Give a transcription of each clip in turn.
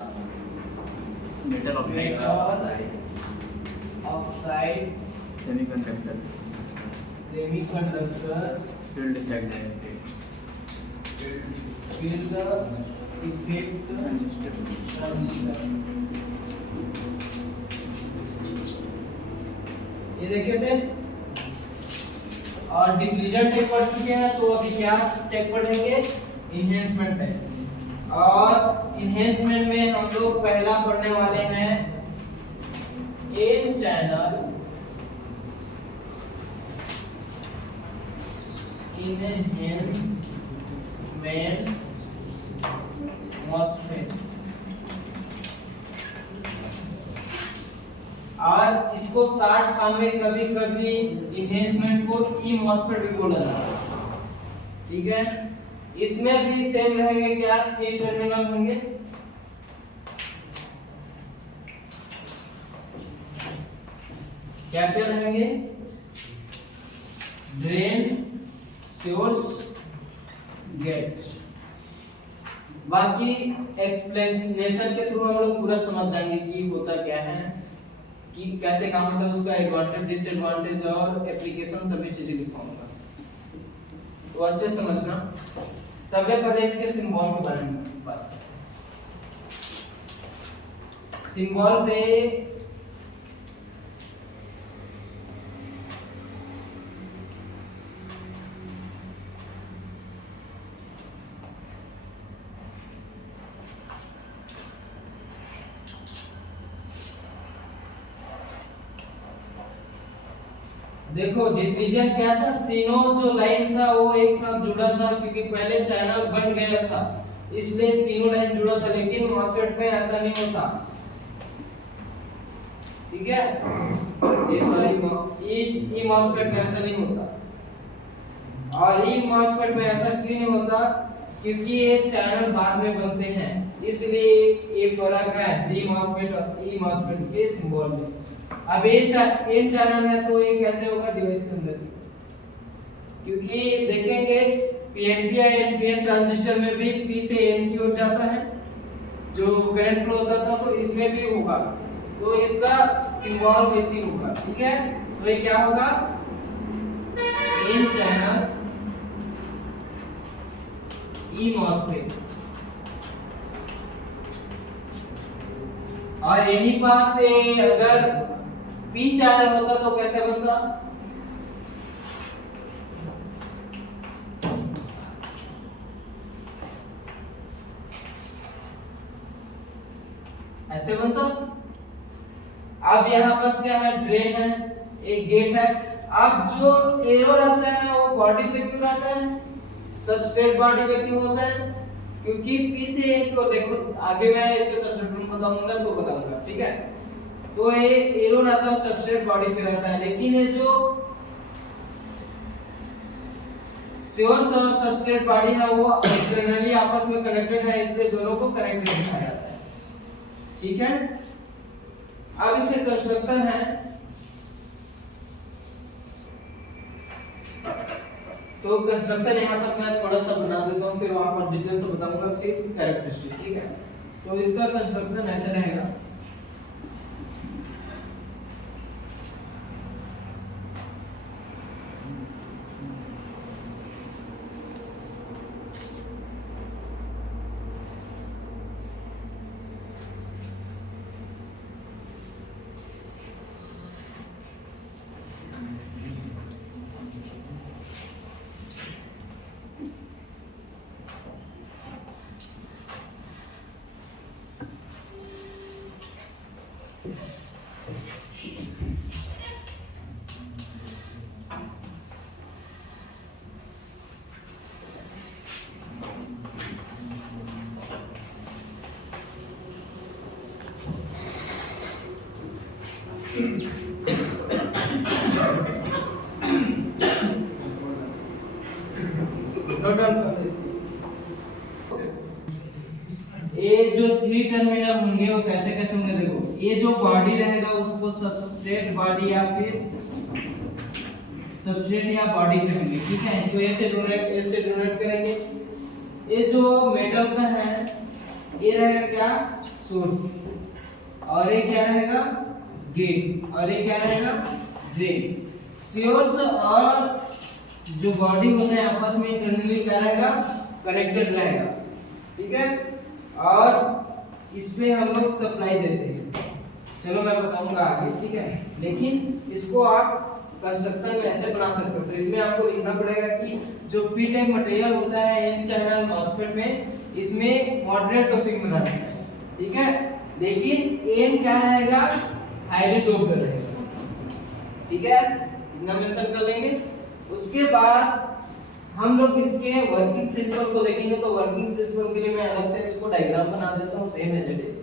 Metal oxide oxide semiconductor field effect field effect transistor ये देखिए थे। और डिफ्यूजन टेक पढ़ चुके हैं, तो अभी क्या टेक पढ़ेंगे? Enhancement take. और इनहेंसमेंट में हम लोग पहला पढ़ने वाले हैं एन चैनल इनहेंसमेंट मॉसफेट। और इसको शॉर्ट फॉर्म में कभी कभी इनहेंसमेंट को ई मॉसफेट भी बोला जाता है। ठीक है, इसमें भी सेम रहेंगे, क्या 3 टर्मिनल होंगे। क्या क्या रहेंगे? Drain, source, gate. बाकी एक्सप्लेनेशन के थ्रू हम लोग पूरा समझ जाएंगे कि होता क्या है, कि कैसे काम होता है, उसका एडवांटेज डिसएडवांटेज और एप्लीकेशन सभी चीजें दिखाऊंगा, तो अच्छे समझना। सबसे पहले इसके सिंबल के बारे में बात। सिंबल पे देखो, डिवीजन क्या था? तीनों जो लाइन था वो एक साथ जुड़ा था, क्योंकि पहले चैनल बन गया था, इसलिए तीनों लाइन जुड़ा था। लेकिन मॉसफेट में ऐसा नहीं होता। ठीक है, ये सॉरी ई मॉसफेट में ऐसा नहीं होता। और ई मॉसफेट में ऐसा क्यों नहीं होता? क्योंकि ये चैनल बाद में बनते हैं, इसलिए ये फर्क है डी मॉसफेट और ई मॉसफेट के सिंबल में। अब ये एन चैनल है, तो ये कैसे होगा डिवाइस के अंदर? क्योंकि देखेंगे पीएनपी या एनपीएन ट्रांजिस्टर में भी पी से एन की ओर जाता है, जो करंट फ्लो होता था, तो इसमें भी होगा, तो इसका सिंबल वैसी होगा। ठीक है, तो ये क्या होगा? एन चैनल ई मॉसफेट। और यहीं पास से अगर पी चैनल होता तो कैसे बनता? ऐसे बनता। अब यहाँ पास क्या है? ड्रेन है, एक गेट है। अब जो एरो रहता है वो बॉडी पे क्यों रहता है? सबस्ट्रेट बॉडी पे क्यों होता है? क्योंकि पी से एक को देखो, आगे मैं इसके कंस्ट्रक्शन बताऊंगा तो बताऊंगा। ठीक है, तो ये एरो रहता है सबस्ट्रेट बॉडी पे रहता है, लेकिन ये जो सोर्स और सबस्ट्रेट बॉडी है वो इंटरनली आपस में कनेक्टेड है, इसलिए दोनों को कनेक्टेड दिखाया जाता है। ठीक है, अब इसके कंस्ट्रक्शन है, तो कंस्ट्रक्शन यहाँ पर मैं थोड़ा सा बना देता हूँ, फिर वहां पर डिटेल से बताऊंगा, फिर कैरेक्टरिस्टिक। ठीक है, तो इसका कंस्ट्रक्शन ऐसे रहेगा। ये जो 3 टर्मिनल होंगे वो कैसे कैसे होंगे? देखो, ये जो बॉडी रहेगा उसको सबस्ट्रेट बॉडी या फिर सबस्ट्रेट या बॉडी कहेंगे। ठीक है, इसको ऐसे डोनेट करेंगे। ये जो मेटल का है ये रहेगा क्या? सोर्स और ये क्या रहेगा गेट और ये क्या रहेगा ड्रेन। सोर्स और जो बॉडी होता है आपस में इंटरनली क्या रहेगा कनेक्टेड रहेगा, ठीक है। और इस पे हम लोग सप्लाई देते हैं, चलो मैं बताऊंगा आगे, ठीक है। लेकिन इसको आप कंस्ट्रक्शन में ऐसे बना सकते हो, तो इसमें आपको लिखना पड़ेगा कि जो पी टाइप मटेरियल होता है एन चैनल मॉसफेट में, इसमें मॉडरेट डोपिंग में रहता है, ठीक है। लेकिन एन क्या रहेगा हाईली डोप्ड रहेगा, ठीक है। इतना मेंशन कर लेंगे। उसके बाद हम लोग इसके वर्किंग प्रिंसिपल को देखेंगे, तो वर्किंग प्रिंसिपल के लिए मैं अलग से इसको डायग्राम बना देता हूं सेम एज इट इज।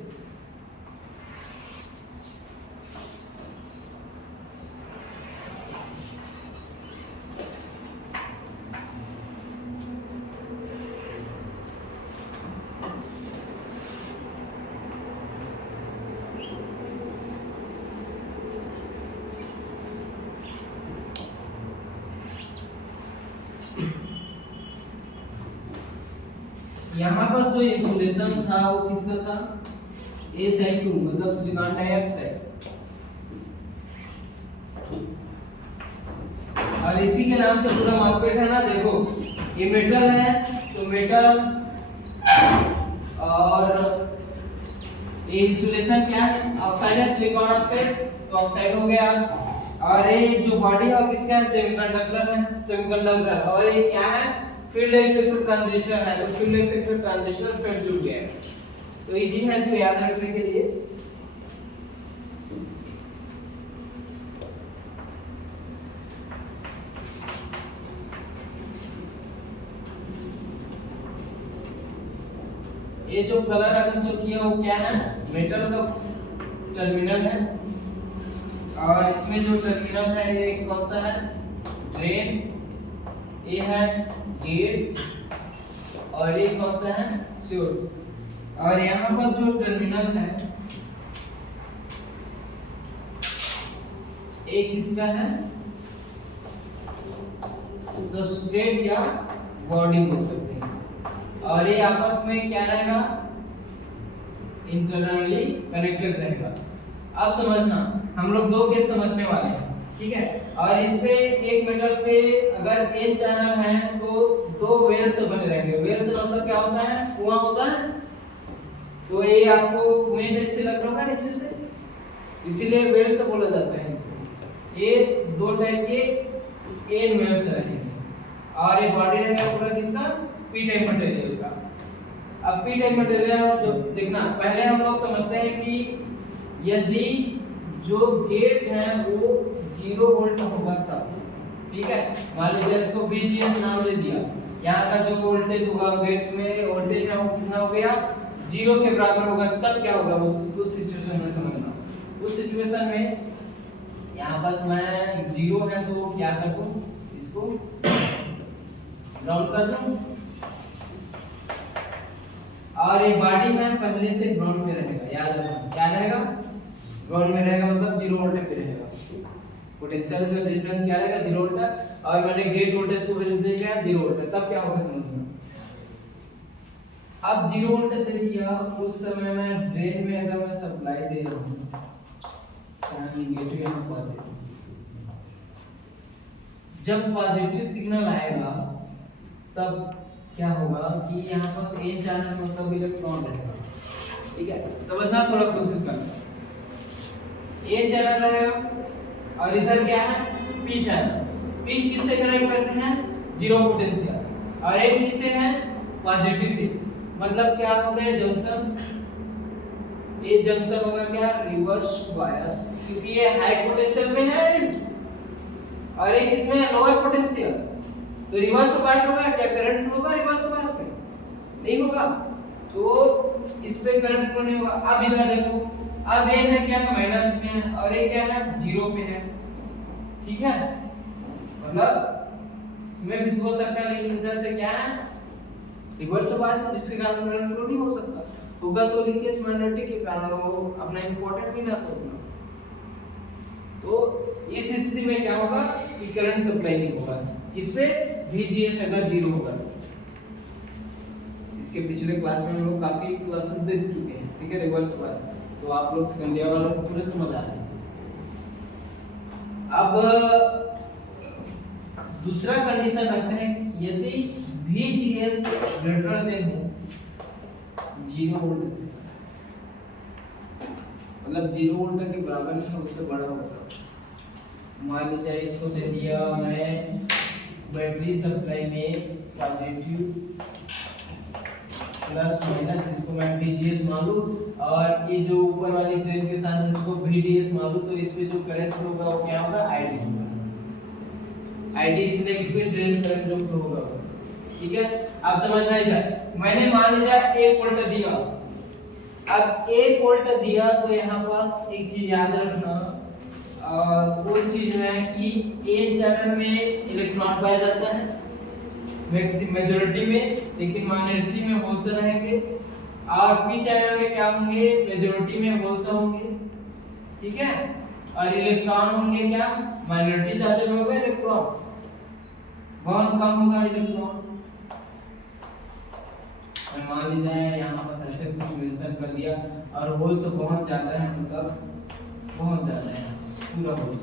यहाँ पर जो इंसुलेशन था वो किसका था ए साइड टू, मतलब सिलिकॉन डाइऑक्साइड। और इसी के नाम से पूरा मॉसफेट है ना, देखो ये मेटल है तो मेटल, और ये इंसुलेशन क्या है ऑक्साइड है सिलिकॉन ऑक्साइड, तो ऑक्साइड हो गया। और ये जो बॉडी है किसका है सेमीकंडक्टर है, सेमीकंडक्टर। और ये क्या है फील्ड इफेक्ट ट्रांजिस्टर है, तो फील्ड इफेक्ट ट्रांजिस्टर फिर जुड़ गया है। तो इजी है इसको याद रखने के लिए। ये जो कलर अभी शो किया वो क्या है मेटल का टर्मिनल है, और इसमें जो टर्मिनल है ये कौन सा है ड्रेन, ये है गेट, और ये कौन सा है सोर्स। और यहाँ पर जो टर्मिनल है एक इसका है सबस्ट्रेट या बॉडी बोल सकते हैं, और ये आपस में क्या रहेगा इंटरनली कनेक्टेड रहेगा। अब समझना हम लोग दो केस समझने वाले हैं, ठीक है। और इस पे एक मेटल पे अगर एन चैनल है तो दो वेल्स बने रहेंगे। वेल्स मतलब क्या होता है कुआं होता है, तो ये आपको कुएं टाइप से लग रहा है नीचे से, इसीलिए वेल्स बोला जाता है इसे। ये दो टाइप के एन वेल्स रहेंगे, और ये बॉडी रहेगा पूरा किसका पी टाइप मटेरियल का। अब पी टाइप मटेरियल देखना, पहले हम लोग समझते हैं कि यदि जो गेट है वो 0 वोल्ट होगा तब, ठीक है। मान लीजिए इसको VGS नाम दे दिया, यहाँ का जो वोल्टेज होगा गेट में वोल्टेज है वो कितना हो गया 0 के बराबर होगा, तब क्या होगा उस सिचुएशन में समझना। उस सिचुएशन में यहाँ पास मैं 0 है तो क्या कर दूं इसको ग्राउंड कर दूं, और ये बॉडी है पहले से ग्राउंड में रहेगा, याद रखना क्या रहेगा ग्राउंड में रहेगा, मतलब 0 वोल्ट पे रहेगा। पोटेंशियल से डिफरेंस क्या रहेगा 0 वोल्ट, और मैंने गेट वोल्टेज को भेज दिया 0 वोल्ट, तब क्या होगा समझना। अब 0 वोल्ट दे दिया, उस समय मैं ड्रेन में अगर मैं सप्लाई दे रहा हूं, यहाँ नेगेटिव यहाँ पॉजिटिव, जब पॉजिटिव सिग्नल आएगा तब क्या होगा कि यहाँ पास एन चैनल मतलब इलेक्ट्रॉन रहेगा, ठीक है। समझना थोड़ा कोशिश करना, एन चैनल रहेगा और इधर क्या है पी चैनल। पी किससे कनेक्ट करते हैं 0 पोटेंशियल, और एन किससे है पॉजिटिव से, मतलब क्या हो गया जंक्शन, ये जंक्शन होगा क्या रिवर्स बायस, क्योंकि ये हाई पोटेंशियल में है और ये किसमें है लोअर पोटेंशियल, तो रिवर्स बायस होगा, क्या करंट होगा रिवर्स बायस में नहीं होगा, तो इस पे करंट फ्लो नहीं होगा। अब इधर देखो, अब ये है क्या माइनस में है और ये क्या है 0 पे है, ठीक है। मतलब इसमें भी हो सकता है, लेकिन इधर से क्या है रिवर्स बायस, जिसके कारण करंट फ्लो नहीं हो सकता, होगा तो लीकेज मैग्नेटिक के कारण वो अपना इंपॉर्टेंट नहीं रहता उतना। तो इस स्थिति में क्या होगा कि करंट सप्लाई नहीं होगा, इस पे VGS अगर 0 होगा। इसके पिछले क्लास में हम लोग काफी क्लासेस दे चुके हैं, ठीक है, रिवर्स बायस। तो आप लोग सेकंड ईयर वालों को पूरे समझ आ रहे हैं। अब दूसरा कंडीशन रखते हैं, यदि VGS ग्रेटर देन हो 0 वोल्ट से, मतलब 0 वोल्ट के बराबर नहीं है, उससे बड़ा होगा। मान लीजिए इसको दे दिया मैं बैटरी सप्लाई में पॉजिटिव प्लस माइनस, इसको मैं VGS मान लूं, और ये जो ऊपर वाली ड्रेन के साथ इसको VDS मान लूं, तो इस पे जो करंट फ्लो होगा वो क्या होगा, ID होगा। ID इसलिए कि ड्रेन करंट जो फ्लो होगा, ठीक है। आप समझ रहे हैं, मैंने मान लिया 1 वोल्ट दिया। अब 1 वोल्ट दिया तो यहाँ पास एक चीज याद रखना, वो चीज है कि A चैनल में इलेक्ट्रॉन पाया जाता है मेजॉरिटी में, लेकिन माइनॉरिटी में होल्स रहेंगे, और P चैनल में क्या होंगे, मेजॉरिटी में होल्स होंगे, ठीक है। और इलेक्ट्रॉन होंगे क्या, माइनॉरिटी चार्ज में होगा इलेक्ट्रॉन, बहुत कम होगा इलेक्ट्रॉन। मान लीजिए यहाँ पर ऐसे कुछ मेंशन कर दिया, और होल्स पहुंच जाता है, मतलब पहुंच जाता है पूरा होल्स।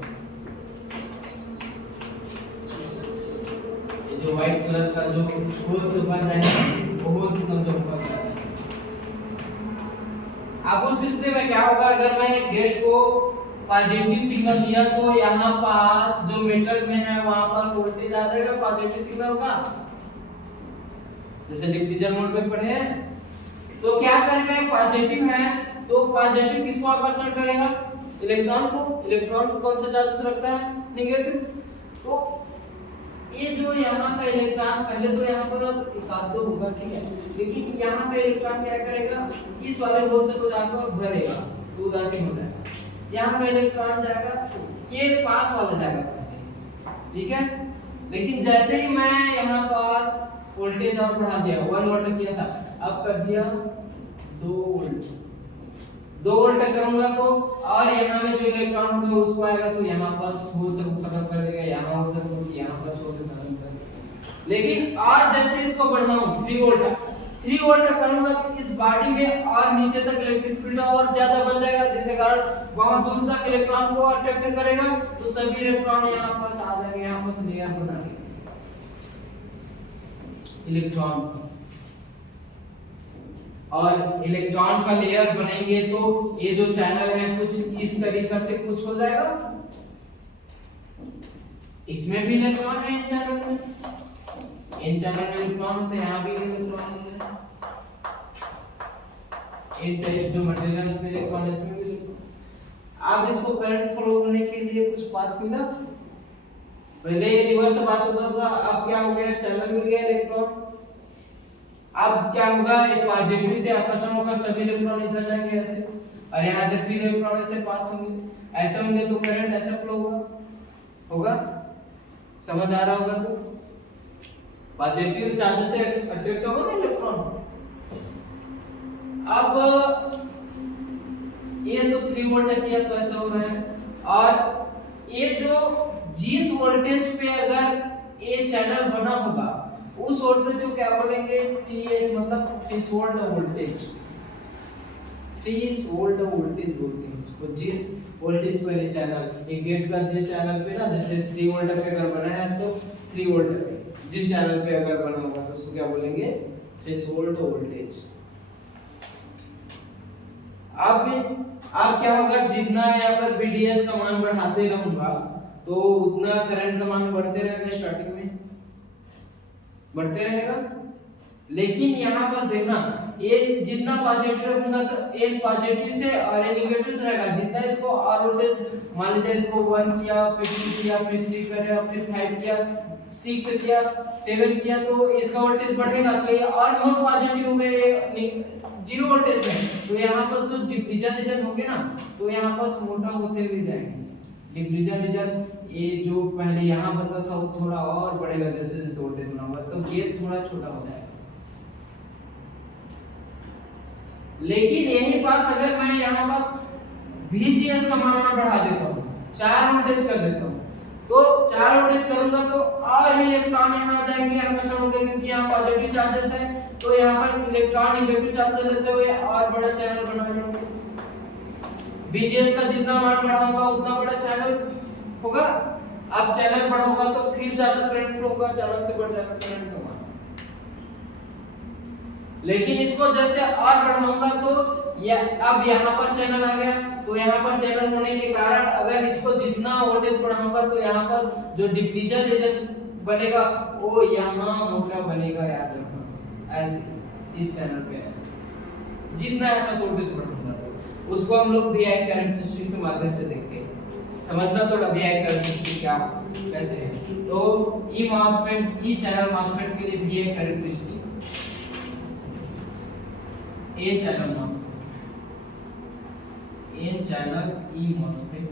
ये जो व्हाइट कलर का जो होल्स बन रहा है वो होल्स समझो पहुंच जाता है। अब उस स्थिति में क्या होगा, अगर मैं गेट को पॉजिटिव सिग्नल दिया तो यहाँ पास जो मेटल में है वहां पास वोल्टेज आ जाएगा पॉजिटिव सिग्नल का, जैसे डिफ्यूजन मोड में पढ़े हैं। तो क्या करेगा, पॉजिटिव है तो पॉजिटिव किसको आकर्षण करेगा, इलेक्ट्रॉन को। इलेक्ट्रॉन कौन सा चार्ज रखता है, नेगेटिव। तो ये जो यहाँ का इलेक्ट्रॉन, पहले तो यहाँ पर एक आध दो होगा, ठीक है, लेकिन यहाँ का इलेक्ट्रॉन क्या करेगा, इस वाले होल से तो जाकर भरेगा, तो उदासीन हो जाएगा। यहाँ का इलेक्ट्रॉन जाएगा, ये पास वाला जाएगा, ठीक है। लेकिन जैसे ही मैं यहाँ पास वोल्टेज और बढ़ा दिया, 1 वोल्ट किया था, अब कर दिया 2 वोल्ट, 2 वोल्ट करूंगा तो, और यहाँ में जो इलेक्ट्रॉन होगा उसको आएगा तो यहाँ पास होल से खत्म कर देगा, यहाँ होल से यहाँ पास होल से खत्म कर देगा। लेकिन और जैसे इसको बढ़ाऊं 3 वोल्ट करूंगा तो इस बॉडी में और नीचे तक इलेक्ट्रिक फील्ड और ज्यादा बन जाएगा, जिसके कारण वहां दूर तक इलेक्ट्रॉन को अट्रैक्ट करेगा, तो सभी इलेक्ट्रॉन यहाँ पास आ जाएंगे, यहाँ पास लेयर बनाएंगे इलेक्ट्रॉन, और इलेक्ट्रॉन का लेयर बनेंगे तो ये जो चैनल है कुछ इस तरीका से कुछ हो जाएगा। इसमें भी इलेक्ट्रॉन है, इन चैनल में इलेक्ट्रॉन होते हैं, यहाँ भी इलेक्ट्रॉन होते हैं। इन टाइप जो मटेरियल है उसमें इलेक्ट्रॉन, इसमें भी इलेक्ट्रॉन। आप इसको करंट फ्लो करने के लिए कुछ बात मिला, पहले ये रिवर्स पास होता था, अब क्या हो गया, चैनल मिल गया इलेक्ट्रॉन। अब क्या होगा, एक पॉजिटिव से आकर्षण होकर सभी इलेक्ट्रॉन इधर जाएंगे ऐसे, और यहाँ से फिर इलेक्ट्रॉन ऐसे पास होंगे, ऐसे होंगे तो करंट ऐसे फ्लो होगा। समझ आ रहा होगा, तो पॉजिटिव चार्ज से अट्रैक्ट होगा ना इलेक्ट्रॉन। अब ये तो 3 वोल्ट किया तो ऐसा हो रहा है, और ये जो जिस वोल्टेज पे अगर ये चैनल बना होगा उस वोल्टेज को क्या बोलेंगे, TH, मतलब थ्रेशोल्ड वोल्टेज। थ्रेशोल्ड वोल्टेज बोलते हैं उसको, जिस वोल्टेज पर ये चैनल, एक गेट का जिस चैनल पे ना, जैसे 3 वोल्ट पे अगर बना है तो 3 वोल्ट पे जिस चैनल पे अगर बना होगा तो उसको क्या बोलेंगे, थ्रेशोल्ड वोल्टेज। अब क्या होगा, जितना यहाँ पर VDS का मान बढ़ाते रहूंगा तो उतना करंट का मान बढ़ते रहेगा, स्टार्टिंग में बढ़ते रहेगा। लेकिन यहाँ पर देखना, ये जितना पॉजिटिव रखूंगा तो ये पॉजिटिव से और ये नेगेटिव से रहेगा, जितना इसको और वोल्टेज, मान लीजिए इसको 1 किया, फिर 2 किया, फिर 3 किया, फिर 5 किया, 6 किया, 7 किया, तो इसका वोल्टेज बढ़ेगा, तो ये और मोर पॉजिटिव हो गए 0 वोल्टेज में, तो यहाँ पर जो डिफ्यूजन रीजन होंगे ना, तो यहाँ पर मोटा होते हुए जाएंगे। डिफ्यूजन रीजन ये जो पहले यहाँ बनता था वो थोड़ा और बढ़ेगा जैसे जैसे वोल्टेज बढ़ाऊंगा, तो गेट थोड़ा छोटा हो जाएगा। लेकिन यही पास अगर मैं यहाँ पास VGS का मान बढ़ा देता हूँ, 4 वोल्टेज कर देता हूँ, तो 4 वोल्टेज करूंगा तो और इलेक्ट्रॉन यहाँ आ जाएंगे, आकर्षण होंगे, क्योंकि यहाँ पॉजिटिव चार्जेस है, तो यहाँ पर इलेक्ट्रॉन नेगेटिव चार्जेस लेते हुए और बड़ा चैनल बना लेंगे। बीजीएस का जितना मान बढ़ाऊंगा उतना बड़ा चैनल होगा। अब चैनल बड़ा होगा तो फिर ज्यादा करंट फ्लो होगा, अचानक से बढ़ जाएगा करंट का मान। लेकिन इसको जैसे और बढ़ाऊंगा तो अब यहाँ पर चैनल आ गया, तो यहाँ पर चैनल होने के कारण अगर इसको जितना वोल्टेज बढ़ाऊंगा तो यहाँ पर जो डिप्लीजन रीजन बनेगा वो यहाँ मोटा बनेगा, याद रखना। ऐसे इस चैनल पे ऐसे जितना यहाँ पर वोल्टेज बढ़ाऊंगा तो उसको हम लोग VI कैरेक्टरिस्टिक के माध्यम से देखते हैं। समझना थोड़ा VI कैरेक्टरिस्टिक क्या कैसे है। तो ई मॉसफेट, ई चैनल मॉसफेट के लिए VI कैरेक्टरिस्टिक, ए चैनल मॉसफेट, ए चैनल ई मॉसफेट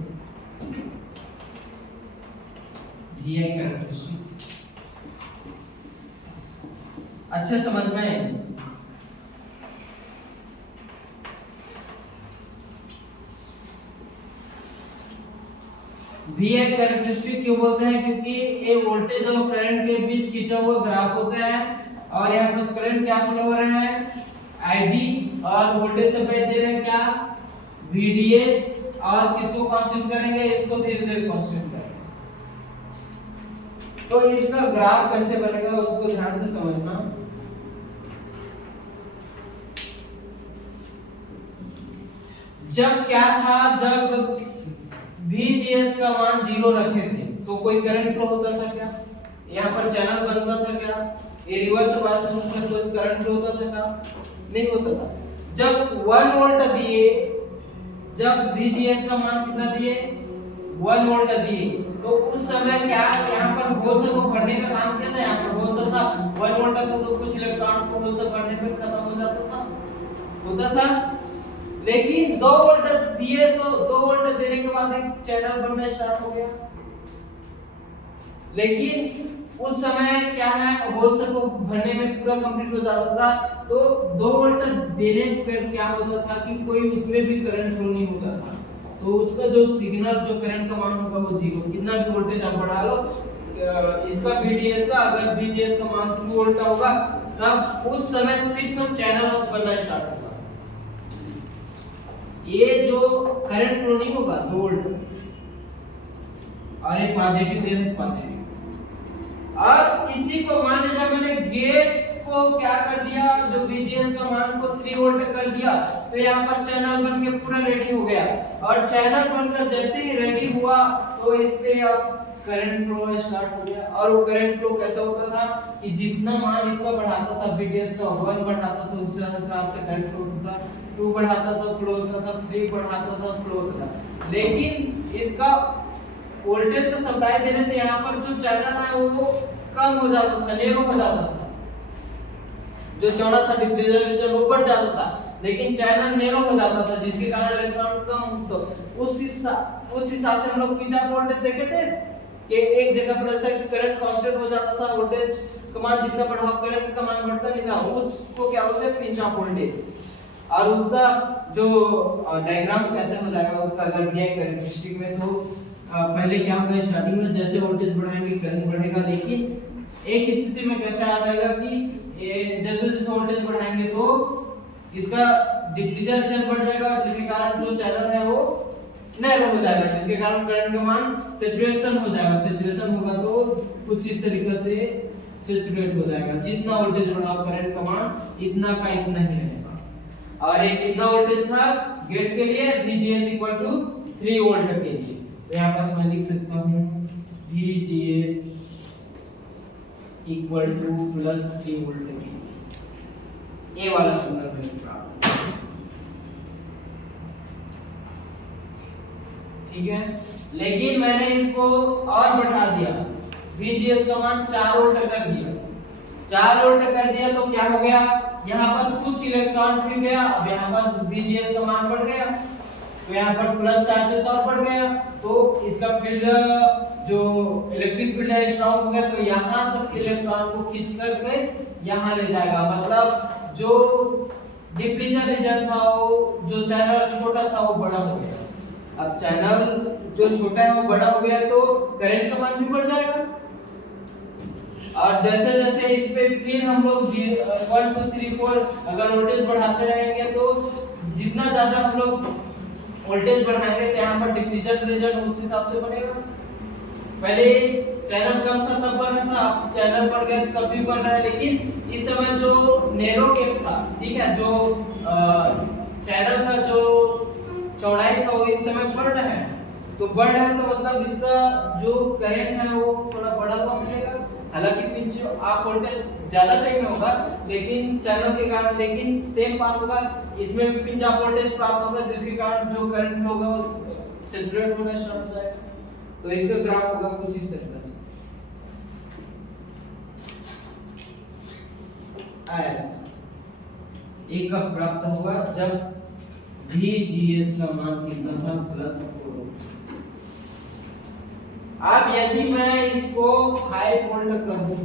VI कैरेक्टरिस्टिक अच्छे समझना है। VI कैरेक्टरिस्टिक क्यों बोलते हैं? क्योंकि ये वोल्टेज और करंट के बीच खींचा हुआ ग्राफ होता है और यहाँ पर करंट क्या फ्लो हो रहा है ID और वोल्टेज सप्लाई दे रहे हैं क्या VDS, और किसको कांस्टेंट करेंगे, इसको धीरे धीरे कांस्टेंट करेंगे। तो इसका ग्राफ कैसे बनेगा उसको ध्यान से समझना। जब क्या था, जब VGS का मान 0 रखे थे तो कोई करंट फ्लो होता था क्या? यहाँ पर चैनल बनता था क्या? ये रिवर्स बायस रूप में कोई करंट फ्लो होता था क्या? नहीं होता था। जब 1 वोल्ट दिए, जब VGS का मान कितना दिए 1 वोल्ट दिए, तो उस समय क्या यहाँ पर होल सेल को भरने का काम किया था। यहाँ पर होल सेल था 1 वोल्ट का, तो कुछ इलेक्ट्रॉन को होल सेल भरने पर खत्म हो जाता था, होता था। लेकिन 2 वोल्ट दिए तो 2 वोल्ट देने के बाद एक चैनल बनना स्टार्ट हो गया। लेकिन उस समय क्या है, होल सेल को भरने में पूरा कंप्लीट हो जाता था, तो 2 वोल्ट देने पर क्या होता था कि कोई उसमें भी करंट फ्लो नहीं होता था, तो उसका जो सिग्नल, जो करंट का मान होगा वो 0, कितना भी वोल्टेज आप बढ़ा लो इसका VDS का, अगर VGS का मान 2 वोल्ट का होगा तब उस समय सिर्फ चैनल बस बनना स्टार्ट होगा। ये जो करंट फ्लो नहीं होगा 2 वोल्ट, और ये पॉजिटिव दे रहे पॉजिटिव, और इसी को मान लीजिए मैंने गेट को क्या कर दिया, जो VGS का मान को 3 वोल्ट कर दिया, तो यहाँ पर चैनल बन के पूरा रेडी हो गया। और चैनल बनकर जैसे ही रेडी हुआ तो इस पे अब करंट फ्लो स्टार्ट हो गया। और वो करंट फ्लो कैसा होता था कि जितना मान इसका बढ़ाता था, VDS का 1 बढ़ाता था, उस हिसाब से करंट फ्लो होता था, 2 बढ़ाता था फ्लो होता था, 3 बढ़ाता था फ्लो होता था। लेकिन इसका वोल्टेज का सप्लाई देने से यहाँ पर जो चैनल है वो कम हो जाता था, नैरो हो जाता था, जो चौड़ा था डिप्लीजन रीजन वो बढ़ जाता था, लेकिन चैनल नैरो हो जाता था, जिसके कारण इलेक्ट्रॉन कम मुक्त। उस हिसाब से हम लोग पिंच ऑफ वोल्टेज देखे थे कि एक जगह पर ऐसा करंट कांस्टेंट हो जाता था, वोल्टेज का मान जितना बढ़ाओ करंट का मान बढ़ता नहीं था, उसको क्या बोलते हैं पिंच ऑफ वोल्टेज। और उसका जो डायग्राम कैसे हो जाएगा उसका, अगर VI कैरेक्टरिस्टिक में तो पहले क्या होगा, स्टार्टिंग में जैसे वोल्टेज बढ़ाएंगे करंट बढ़ेगा, लेकिन एक स्थिति में कैसे आ जाएगा कि जैसे जैसे वोल्टेज बढ़ाएंगे तो इसका डिप्लीजन रीजन बढ़ जाएगा, जिसके कारण जो चैनल है वो नैरो हो जाएगा, जिसके कारण करंट का मान सैचुरेशन हो जाएगा। सैचुरेशन होगा तो कुछ इस तरीके से सैचुरेट हो जाएगा, जितना वोल्टेज बढ़ाओ करंट का मान इतना का इतना ही रहेगा। और एक कितना वोल्टेज था गेट के लिए, VGS 3 वोल्ट के लिए, तो यहाँ पास मैं लिख सकता हूँ VGS +3 वोल्ट के लिए, ये वाला सिग्नल है। ठीक है, लेकिन मैंने इसको और बढ़ा दिया, VGS का मान 4 वोल्ट कर दिया। 4 वोल्ट कर दिया तो क्या हो गया, यहाँ पास कुछ इलेक्ट्रॉन फिर गया, अब यहाँ पास VGS का मान बढ़ गया, तो यहाँ पर प्लस चार्जेस और बढ़ गया, तो इसका फील्ड जो इलेक्ट्रिक फील्ड है स्ट्रांग हो गया, तो यहाँ तक इलेक्ट्रॉन को खींच करके यहाँ ले जाएगा। मतलब जो डिप्लीजन रीजन था वो, जो चैनल छोटा था वो बड़ा हो गया। अब चैनल जो छोटा है वो बड़ा हो गया तो करंट का मान भी बढ़ जाएगा। और जैसे जैसे इस पे फिर हम लोग 1 2 3 4 अगर वोल्टेज बढ़ाते रहेंगे तो जितना ज्यादा हम लोग वोल्टेज बढ़ाएंगे तो यहाँ पर डिफ्यूजन रीजन उस हिसाब से बनेगा। पहले चैनल कम था तब बढ़ रहा था, अब चैनल बढ़ गया तब भी बढ़ रहा है, लेकिन इस समय जो नैरो गैप था, ठीक है, जो चैनल का जो चौड़ाई था वो इस समय बढ़ रहा है। तो बढ़ रहा है तो मतलब इसका जो करंट है वो थोड़ा बड़ा हुआ मिलेगा। हालांकि पिंच आप वोल्टेज ज्यादा टाइम में होगा लेकिन चैनल के कारण, लेकिन सेम बात होगा, इसमें भी पिंच आप वोल्टेज प्राप्त होगा जिसके कारण जो करंट होगा वो सैचुरेट होना स्टार्ट हो जाएगा। तो इसका ग्राफ होगा कुछ इस तरीके से ऐसा। एक कब प्राप्त हुआ जब VGS का मान कितना था +4। अब यदि मैं इसको 5 वोल्ट कर दूं,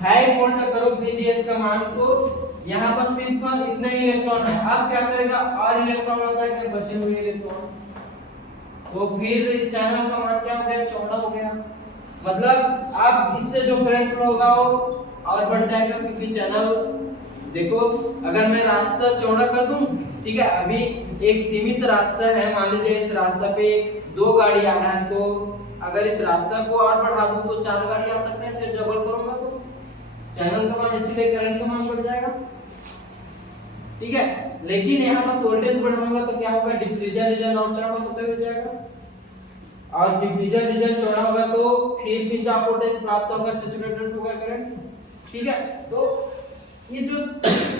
5 वोल्ट करो VGS का मान, तो यहाँ पर सिर्फ इतने ही इलेक्ट्रॉन है। अब क्या करेगा, और इलेक्ट्रॉन आ जाएगा बचे हुए इलेक्ट्रॉन, तो फिर चैनल का मान क्या हो गया, चौड़ा हो गया। मतलब अब इससे जो करंट फ्लो होगा वो और बढ़ जाएगा, क्योंकि चैनल देखो अगर मैं रास्ता चौड़ा कर दूं, ठीक है, अभी एक सीमित रास्ता है, मान लीजिए इस रास्ता पे 2 गाड़ी आ रहा है, तो अगर इस रास्ता को और बढ़ा दूं तो 4 गाड़ी आ सकते हैं, सिर्फ डबल करूंगा तो चैनल का मान, इसलिए करंट का मान बढ़ जाएगा, ठीक है। लेकिन यहाँ पर वोल्टेज बढ़ाऊंगा तो क्या होगा, डिफ्यूजन रीजन और चौड़ा होते हुए जाएगा, और डिफ्यूजन रीजन चौड़ा होगा तो फिर पिंच ऑफ वोल्टेज प्राप्त होगा, सैचुरेटेड होगा करंट, ठीक है। तो ये जो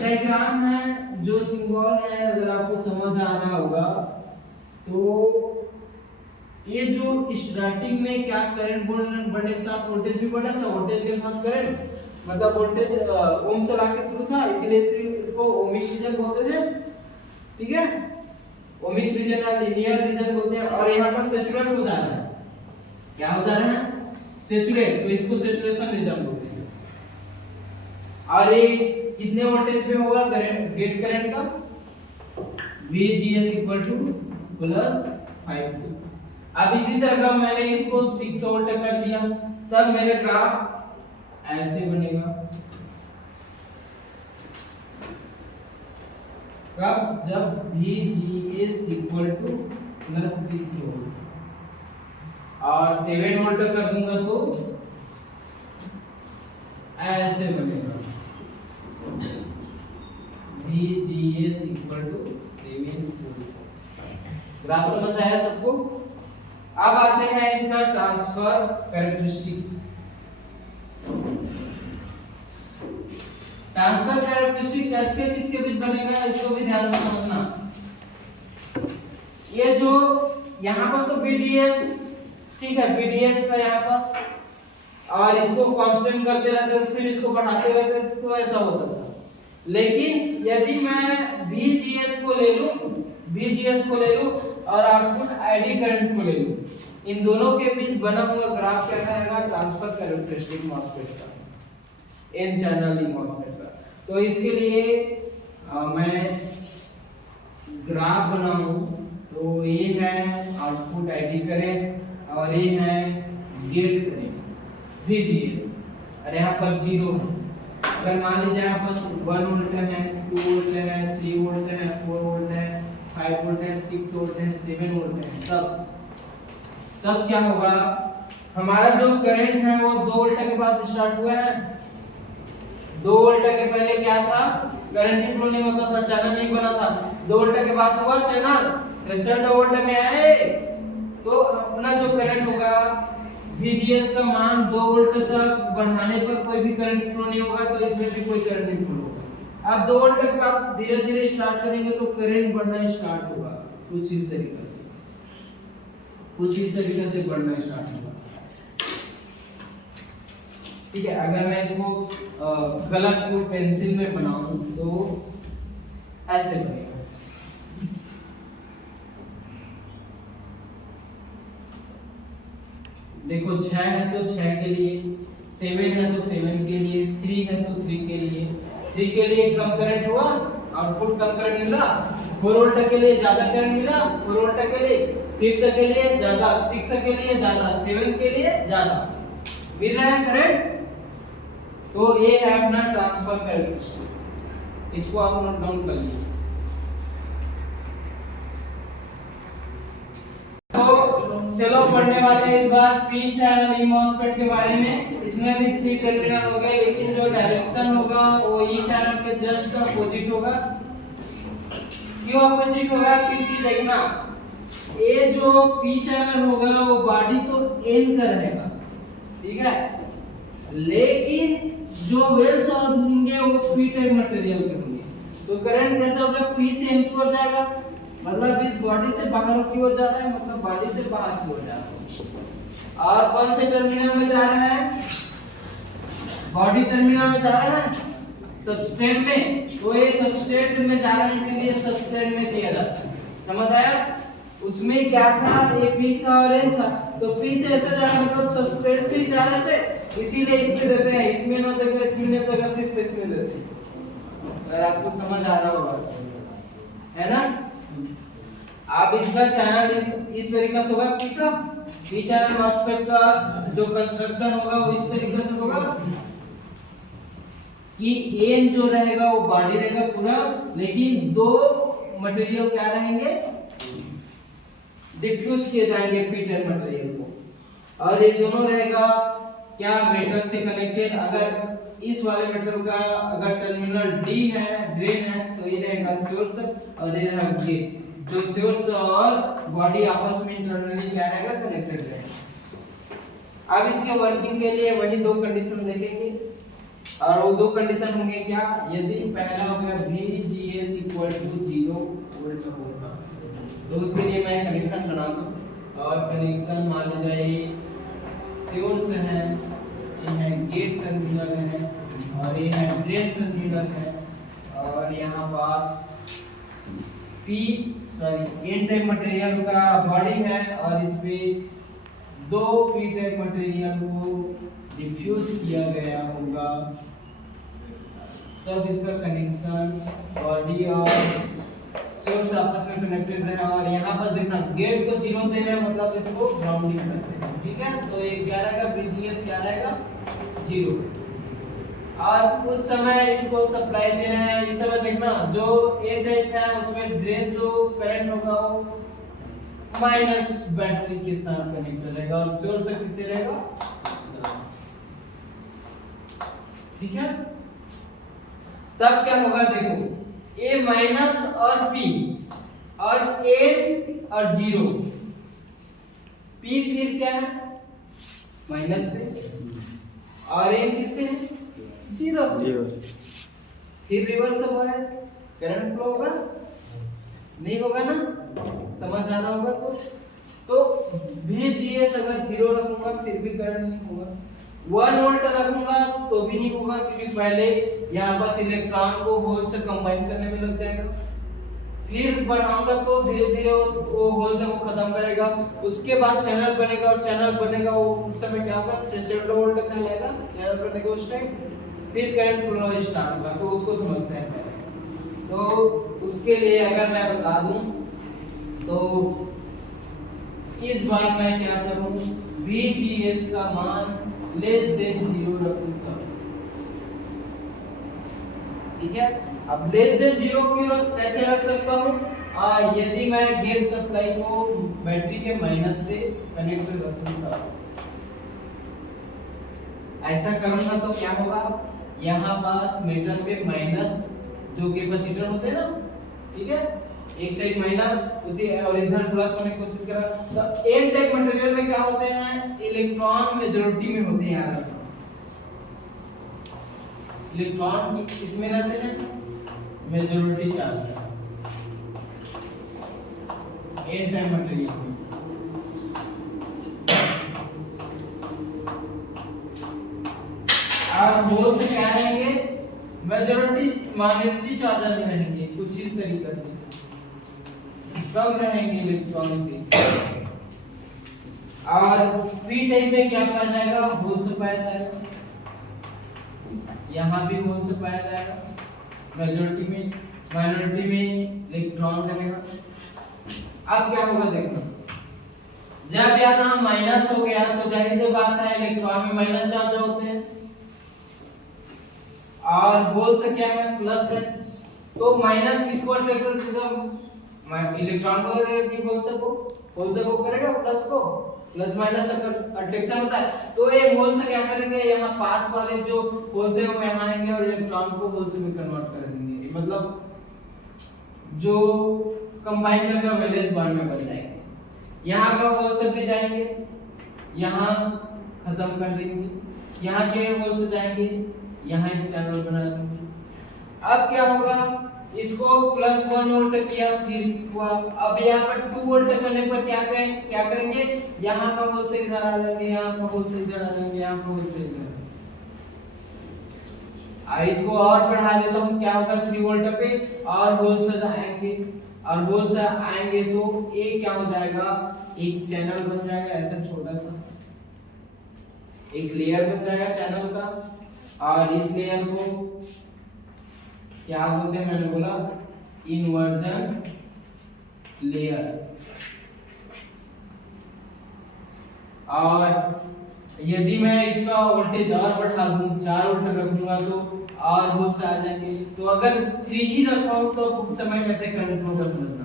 डायग्राम है, जो सिंबल है, अगर आपको समझ आ रहा होगा तो ये जो स्टार्टिंग में क्या करंट बढ़ने के साथ वोल्टेज भी बढ़ा था, वोल्टेज के साथ करंट, मतलब वोल्टेज ओम्स लॉ के थ्रू था, इसलिए इसको ओमिक रीजन बोलते हैं, ठीक है, ओमिक रीजन या लीनियर रीजन बोलते हैं। और यहाँ पर सैचुरेट हो जा रहा है, क्या हो जा रहा है, सैचुरेट, तो इसको सैचुरेशन रीजन बोलते हैं। और ये कितने वोल्टेज पे होगा करंट, गेट करंट का, VGS +5। अब इसी तरह का मैंने इसको 6 वोल्ट कर दिया, तब मेरे ग्राफ ऐसे बनेगा। कब, जब VGS +6 वोल्ट और 7 वोल्ट कर दूंगा तो ऐसे बनेगा, VGS =7 वोल्ट। ग्राफ समझ आया सबको। अब आते हैं इसका ट्रांसफर कैरेक्टरिस्टिक। ट्रांसफर कैरेक्टरिस्टिक किसके किसके बीच बनेगा, इसको भी ध्यान से समझना। ये जो यहाँ पर तो VDS, ठीक है, VDS था यहाँ पास, और इसको कांस्टेंट करते रहते थे, फिर इसको बढ़ाते रहते थे, तो ऐसा होता था। लेकिन यदि मैं VGS को ले लूं और आउटपुट ID करंट को ले लूं, इन दोनों के बीच बना हुआ ग्राफ क्या रहेगा, ट्रांसफर कैरेक्टरिस्टिक मॉसफेट का, n चैनल मॉसफेट का। तो इसके लिए मैं ग्राफ बनाऊं, तो ये है आउटपुट ID करंट और ये है गेट करंट VGS, और यहाँ पर 0 है। अगर मान लीजिए यहाँ पर 1 वोल्ट है, 2 वोल्ट है, 3 वोल्ट है, 4 वोल्ट है, 5 वोल्ट है, 6 वोल्ट है, 7 वोल्ट है, तब क्या होगा, हमारा जो करंट है वो 2 वोल्ट के बाद स्टार्ट हुआ है। 2 वोल्ट के पहले क्या था, करंट ही फ्लो नहीं होता था, चैनल नहीं बना था। 2 वोल्ट के बाद हुआ चैनल, 63 वोल्ट में आए, तो अपना जो करंट होगा VGS का मान 2 वोल्ट तक बढ़ाने पर कोई भी करंट फ्लो नहीं होगा, तो इसमें भी कोई करंट नहीं फ्लो होगा। अब 2 वोल्ट के बाद धीरे धीरे स्टार्ट करेंगे तो करंट बढ़ना स्टार्ट होगा, कुछ इस तरीके से बढ़ना स्टार्ट होगा, ठीक है। अगर मैं इसको कलर को पेंसिल में बनाऊं तो ऐसे बनेगा। देखो 6 है तो 6 के लिए, 7 है तो 7 के लिए, 3 है तो 3 के लिए, 3 के लिए कम करंट हुआ, आउटपुट कम करंट मिला, 4 वोल्ट के लिए ज्यादा करंट मिला, 4 वोल्ट के लिए, 5 के लिए ज्यादा, 6 के लिए ज्यादा, 7 के लिए ज्यादा मिल रहा है करंट। तो ये है अपना ट्रांसफर करंट, इसको आप नोट डाउन कर लीजिए। तो चलो पढ़ने वाले हैं इस बार पी चैनल ई मॉसफेट के बारे में। इसमें भी 3 टर्मिनल हो गए, लेकिन जो डायरेक्शन होगा वो ई चैनल के जस्ट अपोजिट होगा। क्यों अपोजिट होगा? क्योंकि देखना ये जो पी चैनल होगा वो बॉडी तो एन का रहेगा, ठीक है, लेकिन जो वेव्स होंगे वो पी टाइप मटेरियल के होंगे। तो करंट कैसा होगा? पी से एन की ओर जाएगा, मतलब इस बॉडी से बाहर की ओर जा रहा है, मतलब बॉडी से बाहर की ओर जा रहा है। और कौन से टर्मिनल में जा रहा है? बॉडी टर्मिनल में जा रहा है, सबस्ट्रेट में। तो ये सबस्ट्रेट में जा रहा है, इसीलिए सबस्ट्रेट में दिया जाता है। समझ आया? उसमें क्या था? ये पी था और एन था, तो पी से ऐसे जा रहा मतलब सबस्ट्रेट से ही जा रहे थे, इसीलिए इसमें देते हैं। इसमें ना देगा, इसमें नहीं देगा, सिर्फ इसमें देते हैं। अगर आपको समझ आ रहा होगा, है ना? आप इसका चैनल इस तरीके से होगा, ठीक है। पी चैनल मॉसफेट का जो कंस्ट्रक्शन होगा वो इस तरीके से होगा कि एन जो रहेगा वो बॉडी रहेगा पूरा, लेकिन दो मटेरियल क्या रहेंगे? डिफ्यूज किए जाएंगे पी टाइप मटेरियल को। और ये दोनों रहेगा क्या? मेटल से कनेक्टेड। अगर इस वाले मेटल का अगर टर्मिनल डी है, ड्रेन है, तो ये रहेगा सोर्स और ये रहेगा गेट। जो सोर्स और बॉडी आपस में इंटरनली क्या रहेगा? कनेक्टेड रहेगा। अब इसके वर्किंग के लिए वही दो कंडीशन देखेंगे, और वो दो कंडीशन होंगे क्या? यदि पहला हो गया VGS = 0 वोल्ट होगा, तो उसके लिए मैं कनेक्शन बना दूं। और कनेक्शन मान लीजिए ये सोर्स है, ये है गेट टर्मिनल है, और ये है ड्रेन टर्मिनल है, और यहाँ पास एन टाइप मटेरियल का बॉडी है, और इस पे दो पी टाइप मटेरियल को डिफ्यूज किया गया होगा, तब इसका कनेक्शन बॉडी और सोर्स आपस में कनेक्टेड रहे। और यहाँ पर देखना गेट को 0 दे रहे हैं, मतलब इसको ग्राउंडिंग करते हैं, ठीक है। तो ये क्या रहेगा? VGS क्या रहेगा? 0। और उस समय इसको सप्लाई दे रहे हैं। इस समय देखना जो ए टाइप है उसमें ड्रेन जो करंट होगा वो माइनस बैटरी के साथ कनेक्टेड रहेगा, और सोर्स किससे रहेगा? ठीक है। तब क्या होगा? देखो ए माइनस और पी और ए और 0, पी फिर क्या है? माइनस से, और ए किससे? 0 से। फिर रिवर्स बायस करंट फ्लो होगा? नहीं होगा ना? समझ आ रहा होगा? तो VGS अगर 0 रखूंगा फिर भी करंट नहीं होगा, 1 वोल्ट रखूंगा तो भी नहीं होगा, क्योंकि पहले यहाँ पास इलेक्ट्रॉन को होल से कंबाइन करने में लग जाएगा। फिर बढ़ाऊंगा तो धीरे धीरे वो होल से वो खत्म करेगा, उसके बाद चैनल बनेगा, और चैनल बनेगा वो उस समय क्या होगा? थ्रेशोल्ड वोल्ट कहलाएगा चैनल बनेगा उस टाइम। फिर करंट फ्लो स्टार्ट होगा, तो उसको समझते हैं पहले। तो उसके लिए अगर मैं बता दूं तो इस बार मैं क्या करूं? VGS का मान लेस देन 0 रखूंगा, ठीक है। अब लेस देन 0 क्यों कैसे रख सकता हूं? यदि मैं गेट सप्लाई को बैटरी के माइनस से कनेक्ट रखूंगा, ऐसा करूंगा तो क्या होगा? यहाँ पास मेटल पे माइनस जो कैपेसिटर होते हैं ना, ठीक है, एक साइड माइनस उसी और इधर प्लस होने की कोशिश करा। तो एन टाइप मटेरियल में क्या होते हैं? इलेक्ट्रॉन मेजॉरिटी में होते हैं, याद रखना। इलेक्ट्रॉन किसमें रहते हैं? मेजॉरिटी चार्ज है एन टाइप मटेरियल में। आप होल से क्या रहेंगे? मेजॉरिटी माइनॉरिटी चार्जेस रहेंगे, कुछ इस तरीके से कम रहेंगे इलेक्ट्रॉन से। और पी टाइप में क्या पाया जाएगा? होल से पाया जाएगा, यहाँ भी होल से पाया जाएगा मेजॉरिटी में, माइनॉरिटी में इलेक्ट्रॉन रहेगा। अब क्या होगा देखो, जब यहाँ माइनस हो गया तो जाहिर सी बात है इलेक्ट्रॉन में माइनस चार्ज होते हैं और होल से क्या है प्लस है, तो माइनस किसको अट्रैक्ट करेगा, इलेक्ट्रॉन को कि होल से वो करेगा प्लस को, प्लस माइनस अट्रैक्शन होता है। तो ये होल से क्या करेंगे, यहाँ पास वाले जो होल से वो यहाँ आएंगे और इलेक्ट्रॉन को होल से में कन्वर्ट कर देंगे, मतलब जो कंबाइन करके वैलेंस बॉन्ड में बन जाएंगे। यहाँ का होल से भी जाएंगे, यहाँ खत्म कर देंगे, यहाँ के होल से जाएंगे, यहाँ एक चैनल बना देंगे। अब क्या होगा, इसको +1 वोल्ट किया फिर हुआ, अब यहाँ पर 2 वोल्ट करने पर क्या करेंगे, यहाँ का होल से इधर आ जाएंगे, यहाँ का होल से इधर आ जाएंगे, यहाँ का होल से इधर। इसको और बढ़ा देता हूँ, क्या होगा 3 वोल्ट पे और होल से जाएंगे और होल से आएंगे तो एक क्या हो जाएगा, एक चैनल बन जाएगा, ऐसा छोटा सा एक लेयर बन जाएगा चैनल का। और इस लेयर को क्या बोलते हैं, मैंने बोला इन्वर्जन लेयर। और यदि मैं इसका वोल्टेज और बढ़ा दूं, 4 वोल्ट रखूंगा तो और होल से आ जाएंगे। तो अगर 3 ही रखा हूं तो उस समय कैसे करंट फ्लो का समझना।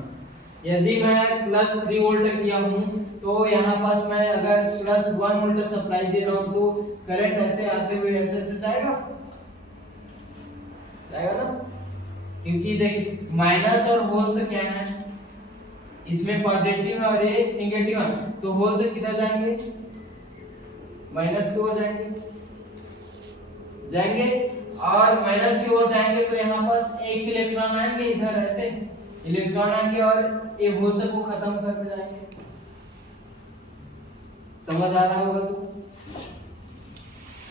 यदि मैं +3 वोल्ट किया हूं तो यहाँ पास मैं अगर +1 वोल्ट सप्लाई दे रहा हूं तो करंट ऐसे आते हुए ऐसे ऐसे जाएगा ना, क्योंकि देख माइनस और होल से क्या है, इसमें पॉजिटिव है और ये नेगेटिव है, तो होल से किधर जाएंगे, माइनस की ओर जाएंगे और माइनस की ओर जाएंगे तो यहाँ पास एक इलेक्ट्रॉन आएंगे, इधर ऐसे इलेक्ट्रॉन आएंगे और ये होल से को खत्म करके जाएंगे। समझ आ रहा होगा, तो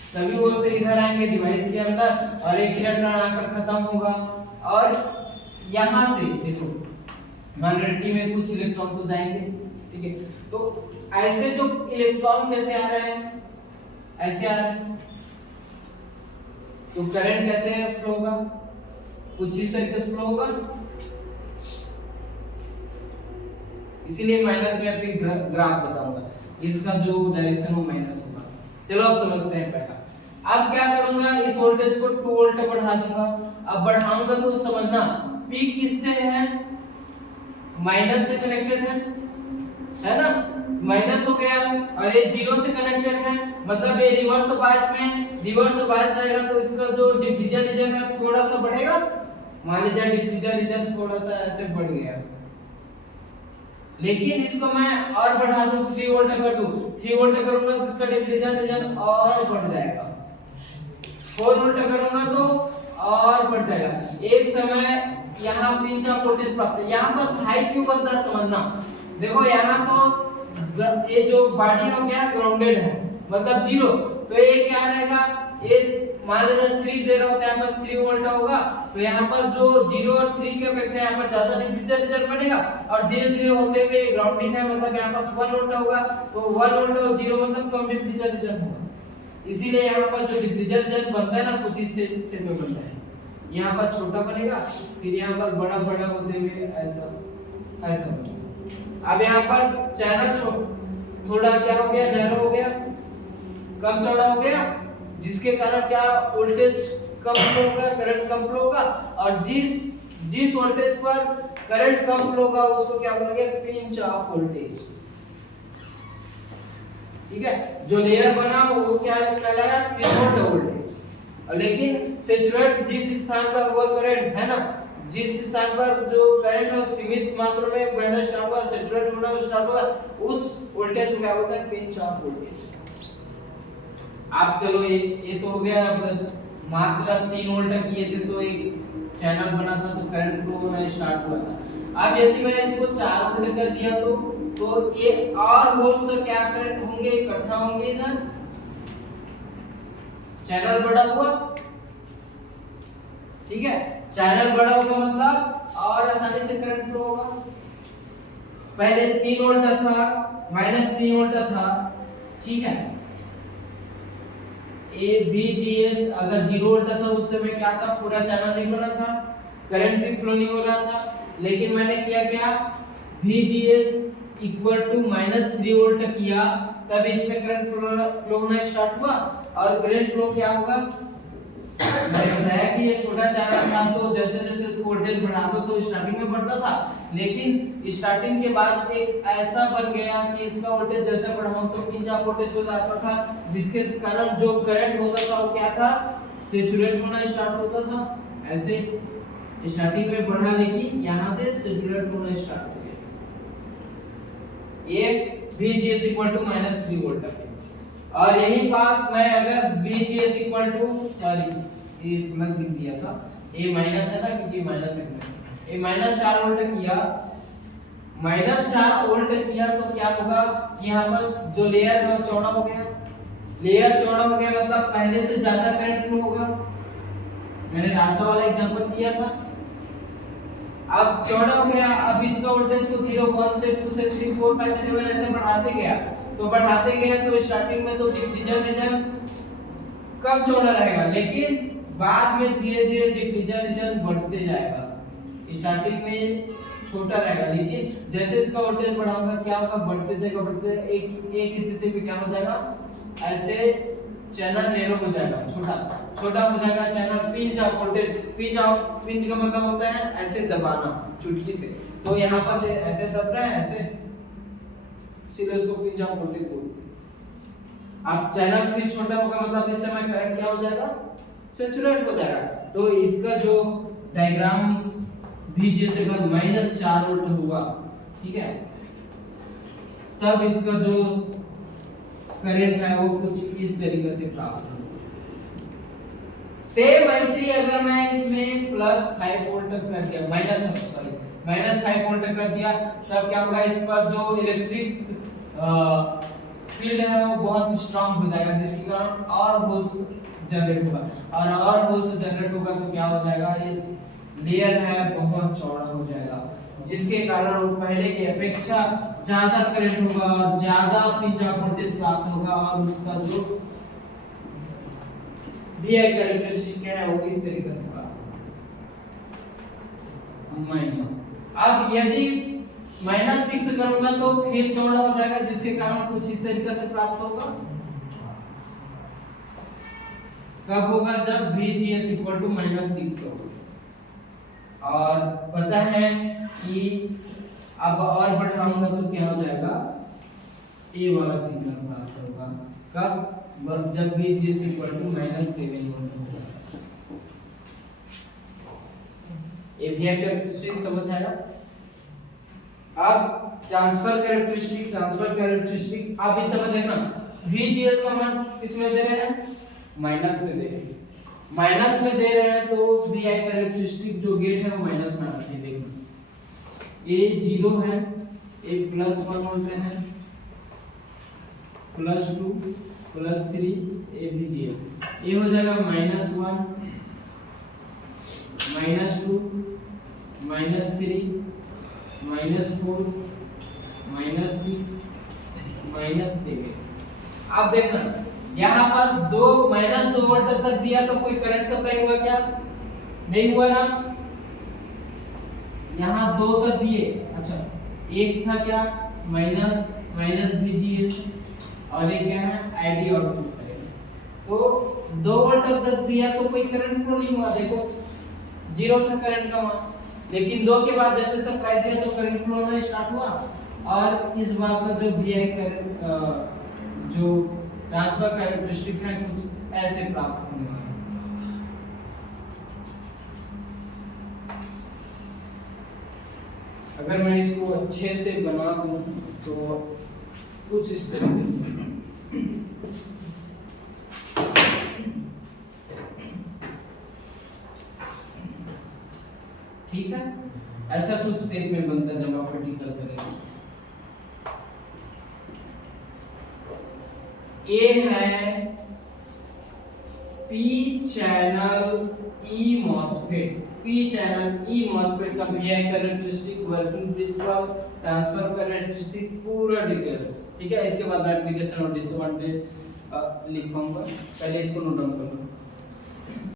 सभी होल से इधर आएंगे डिवाइस के अंदर और एक इलेक्ट्रॉन आकर खत्म होगा। और यहाँ से देखो माइनॉरिटी में कुछ इलेक्ट्रॉन तो जाएंगे, ठीक है। तो ऐसे जो इलेक्ट्रॉन कैसे आ रहे हैं, ऐसे आ रहे हैं, तो करंट कैसे फ्लो होगा, कुछ इस तरीके से फ्लो होगा। इसीलिए माइनस में अभी ग्राफ बताऊंगा, इसका जो डायरेक्शन वो माइनस होगा। चलो अब समझते हैं पहला। अब क्या करूंगा, इस वोल्टेज को 2 वोल्ट बढ़ा दूंगा। अब बढ़ाऊंगा तो समझना पीक किससे है, माइनस से कनेक्टेड है ना, माइनस हो गया और ये 0 से कनेक्टेड है, मतलब ये रिवर्स बायस में, रिवर्स बायस रहेगा तो इसका जो डिफ्यूजन रीजन है थोड़ा सा बढ़ेगा। मान लीजिए डिफ्यूजन रीजन थोड़ा सा ऐसे बढ़ गया, लेकिन इसको मैं और बढ़ा दूं, 3 वोल्ट कर दूं, 3 वोल्ट करूंगा तो इसका डिफ्यूजन रीजन और बढ़ जाएगा। 4 वोल्ट करूंगा तो और बढ़ जाएगा। एक समय यहाँ पिंच ऑफ वोल्टेज प्राप्त है। यहाँ बस हाई क्यों बनता है समझना। देखो यहाँ तो ये जो बॉडी है क्या ग्राउंडेड है, मतलब 0, तो ये क्या रहेगा, ये मान लीजिए 3 दे रहा हूं तो यहाँ पर 3 वोल्ट होगा, तो यहाँ पर जो 0 और 3 के अपेक्षा यहाँ पर ज्यादा डिफ्यूजन रीजन बढ़ेगा और धीरे धीरे होते हुए ग्राउंडेड है, मतलब यहाँ पर 1 वोल्ट होगा, तो 1 वोल्ट और 0 मतलब कम डिफ्यूजन रीजन होगा। इसीलिए यहाँ पर जो डिफ्यूजन रीजन बनता है ना कुछ इस से में बनता है, यहाँ पर छोटा बनेगा फिर यहाँ पर बड़ा बड़ा होते हुए ऐसा ऐसा बनेगा। अब यहाँ पर चैनल थोड़ा क्या हो गया, नैरो हो गया, कम चौड़ा हो गया, जिसके कारण क्या वोल्टेज कम फ्लो होगा, करंट कम फ्लो होगा, और जिस वोल्टेज पर करंट कम फ्लो होगा उसको क्या बोलेंगे, पिंच ऑफ वोल्टेज। ठीक है, जो लेयर बना वो क्या कहलाएगा, थ्रेशोल्ड वोल्टेज। लेकिन सैचुरेट जिस स्थान पर हुआ करंट है ना, जिस स्थान पर जो करंट है सीमित मात्रा में बहना स्टार्ट हुआ, सैचुरेट होना स्टार्ट हुआ, उस वोल्टेज को क्या बोलते हैं, पिंच ऑफ वोल्टेज। आप चलो ये तो हो गया, मात्रा 3 वोल्ट किए थे तो एक चैनल बना था तो करंट फ्लो होना स्टार्ट हुआ था। अब यदि मैं इसको 4 वोल्ट कर दिया तो ये और होल से क्या करंट होंगे, इकट्ठा होंगे इधर, चैनल बड़ा हुआ। ठीक है, चैनल बड़ा होगा मतलब और आसानी से करंट फ्लो होगा। पहले 3 वोल्ट था, -3 वोल्ट था, ठीक है, ए बी जी एस अगर 0 वोल्ट था उस समय क्या था, पूरा चैनल नहीं बना था, करंट भी फ्लो नहीं हो रहा था, लेकिन मैंने किया क्या, VGS इक्वल टू -3 वोल्ट किया, तब इसमें करंट फ्लो होना स्टार्ट हुआ। और करंट फ्लो क्या होगा, मैंने बताया कि ये छोटा चैनल था, तो जैसे जैसे इसको वोल्टेज बढ़ाते तो स्टार्टिंग में बढ़ता था, लेकिन स्टार्टिंग के बाद एक ऐसा बन गया कि इसका वोल्टेज जैसे बढ़ाऊं तो पिंच ऑफ वोल्टेज हो जाता था, जिसके कारण जो करंट होता था वो क्या था, सैचुरेट होना स्टार्ट होता था। ऐसे स्टार्टिंग में बढ़ा, लेकिन यहां से सैचुरेट होना स्टार्ट हो गया। ये VGS इक्वल टू -3 वोल्ट है। और यही पास मैं अगर VGS इक्वल टू, सॉरी ये प्लस लिख दिया था, ये माइनस है ना, क्योंकि माइनस है, ये -4 वोल्ट किया, -4 वोल्ट किया तो क्या होगा कि यहाँ बस जो लेयर है वो चौड़ा हो गया। लेयर चौड़ा हो गया मतलब पहले से ज्यादा करंट फ्लो होगा। मैंने रास्ता वाला एग्जांपल किया था। अब चौड़ा हो गया, अब इसका वोल्टेज को 0 1 से 2 से 3 4 5 7 ऐसे बढ़ाते गया, तो बढ़ाते गए तो स्टार्टिंग में तो डिफ्यूजन रीजन कम चौड़ा रहेगा, लेकिन बाद में धीरे धीरे डिफ्यूजन रीजन बढ़ते जाएगा। स्टार्टिंग में छोटा रहेगा, लेकिन जैसे इसका वोल्टेज बढ़ाऊंगा क्या होगा, बढ़ते जाएगा, एक स्थिति पे क्या हो जाएगा, ऐसे चैनल नैरो हो जाएगा, छोटा हो जाएगा channel. Pinch of voltage, pinch का मतलब होता है ऐसे दबाना चुटकी से, तो यहाँ पर से ऐसे दब रहा है, ऐसे सीधे उसको पिंच ऑफ वोल्टेज बोलते हैं। अब चैनल फिर छोटा होगा मतलब इस समय करंट क्या हो जाएगा, सैचुरेट हो जाएगा। तो इसका जो डायग्राम VGS अगर -4 वोल्ट हुआ, ठीक है, तब इसका जो करंट है वो कुछ इस तरीके से प्राप्त होगा। सेम ऐसे अगर मैं इसमें +5 वोल्ट कर दिया, -5 वोल्ट कर दिया, तब क्या होगा, इस पर जो इलेक्ट्रिक फील्ड है वो बहुत स्ट्रांग हो जाएगा, जिसके कारण और होल्स जनरेट होगा, और होल्स जनरेट होगा तो क्या हो जाएगा, ये लेयर है बहुत चौड़ा हो जाएगा, जिसके कारण वो पहले की अपेक्षा ज्यादा करंट होगा और ज्यादा पिंच ऑफ वोल्टेज प्राप्त होगा, और उसका जो VI कैरेक्टरिस्टिक है वो इस तरीके से प्राप्त होगा। माइनस, अब यदि -6 करूंगा तो फिर चौड़ा हो जाएगा, जिसके कारण कुछ इस तरीके से प्राप्त होगा। कब होगा, जब VGS इक्वल टू -6 होगा। और पता है कि अब और बढ़ाऊंगा तो क्या हो जाएगा, ए वाला सिग्नल प्राप्त होगा। कब, जब VGS इक्वल टू -7 वोल्ट होगा। ये VI कैरेक्टरिस्टिक समझ आया। अब ट्रांसफर कैरेक्टरिस्टिक, आप इस समय देखना, VGS का मान किसमें दे रहे हैं, माइनस में दे रहे हैं, तो VI कैरेक्टरिस्टिक जो गेट है वो माइनस में आती है। देखना ये 0 है, ये +1 वोल्ट है, +2 +3, ये VGS, ये हो जाएगा -1 -2 -3 -4 -6 -7। आप देखना यहाँ पास -2 वोल्ट तक दिया तो कोई करंट सप्लाई हुआ क्या, नहीं हुआ ना। यहाँ 2 तक दिए, अच्छा एक था क्या, माइनस VGS, और एक क्या है, ID आउटपुट करेगा। तो 2 वोल्ट तक दिया तो कोई करंट फ्लो नहीं हुआ, देखो 0 था करंट का मान, लेकिन 2 के बाद जैसे सप्लाई दिया तो करंट फ्लो होना स्टार्ट हुआ, और इस बार का जो VI करंट जो ट्रांसफर कैरेक्टरिस्टिक है कुछ ऐसे प्राप्त होने वाला है। अगर मैं इसको अच्छे से बना दूं तो कुछ इस तरीके से, ठीक है, ऐसा कुछ शेप में बनता है जब आप वर्टिकल करेंगे। ए है पी चैनल ई मॉसफेट, का VI characteristic, working principle, transfer characteristic, पूरा डिटेल्स, ठीक है। इसके बाद एप्लीकेशन और डिसएडवांटेज लिखूंगा, पहले इसको नोट डाउन कर लो।